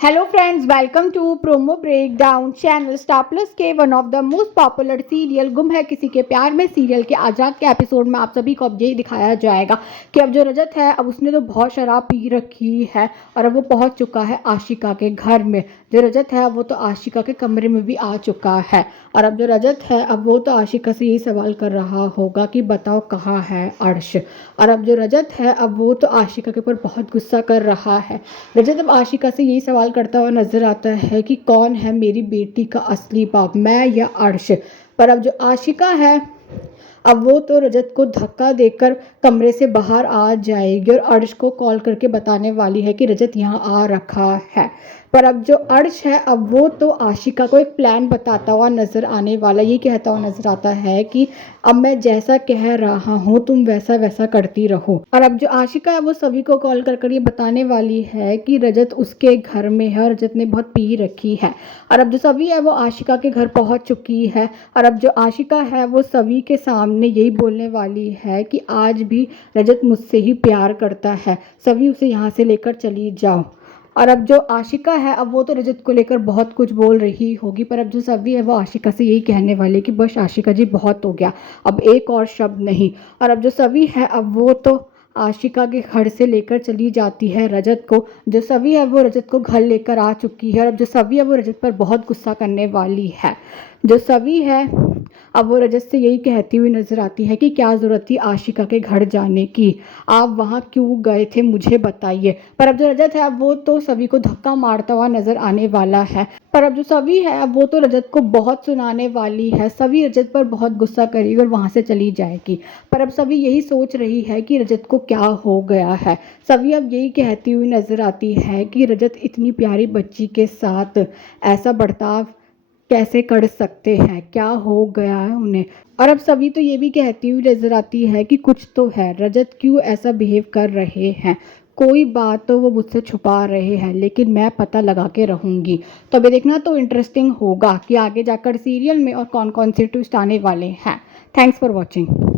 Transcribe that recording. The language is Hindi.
Hello friends, welcome to promo breakdown channel. Star Plus के one of the most popular serial Ghum Hai किसी के प्यार में सीरियल के आजाद के एपिसोड में आप सभी को अब यही दिखाया जाएगा कि अब जो रजत है अब उसने तो बहुत शराब पी रखी है और अब वो पहुंच चुका है आशिका के घर में। जो रजत है अब वो तो आशिका के कमरे में भी आ चुका है और अब जो रजत है अब वो तो आशिका से यही सवाल कर रहा होगा कि बताओ कहाँ है अर्श। और अब जो रजत है अब वो तो आशिका के ऊपर बहुत गुस्सा कर रहा है। रजत अब आशिका से यही सवाल करता हुआ नजर आता है कि कौन है मेरी बेटी का असली बाप, मैं या अर्श। पर अब जो आशिका है अब वो तो रजत को धक्का देकर कमरे से बाहर आ जाएगी और अर्श को कॉल करके बताने वाली है कि रजत यहाँ आ रखा है। पर अब जो अर्श है अब वो तो आशिका को एक प्लान बताता हुआ नजर आने वाला, ये कहता हुआ नजर आता है कि अब मैं जैसा कह रहा हूँ तुम वैसा वैसा करती रहो। और अब जो आशिका है वो सभी को कॉल कर ये बताने वाली है कि रजत उसके घर में है और रजत ने बहुत पी रखी है। और अब जो सभी है वो आशिका के घर पहुंच चुकी है और अब जो आशिका है वो सभी के सामने यही बोलने वाली है कि आज भी रजत मुझसे ही प्यार करता है, सभी उसे यहाँ से लेकर चली जाओ। और अब जो आशिका है अब वो तो रजत को लेकर बहुत कुछ बोल रही होगी, पर अब जो सभी है वो आशिका से यही कहने वाले कि बस आशिका जी बहुत हो गया, अब एक और शब्द नहीं। और अब जो सभी है अब वो तो आशिका के घर से लेकर चली जाती है रजत को। जो सभी है वो रजत को घर लेकर आ चुकी है और अब जो सभी है वो रजत पर बहुत गुस्सा करने वाली है। जो सभी है अब वो रजत से यही कहती हुई नजर आती है कि क्या ज़रूरत थी आशिका के घर जाने की, आप वहाँ क्यों गए थे मुझे बताइए। पर अब जो रजत है अब वो तो सभी को धक्का मारता हुआ नजर आने वाला है। पर अब जो सभी है अब वो तो रजत को बहुत सुनाने वाली है, सभी रजत पर बहुत गुस्सा करेगी और वहाँ से चली जाएगी। पर अब सभी यही सोच रही है कि रजत को क्या हो गया है। सभी अब यही कहती हुई नजर आती है कि रजत इतनी प्यारी बच्ची के साथ ऐसा बर्ताव कैसे कर सकते हैं, क्या हो गया है उन्हें। और अब सभी तो ये भी कहती हुई नजर आती है कि कुछ तो है, रजत क्यों ऐसा बिहेव कर रहे हैं, कोई बात तो वो मुझसे छुपा रहे हैं, लेकिन मैं पता लगा के रहूँगी। तो अभी देखना तो इंटरेस्टिंग होगा कि आगे जाकर सीरियल में और कौन कौन से ट्विस्ट आने वाले हैं। Thanks for watching.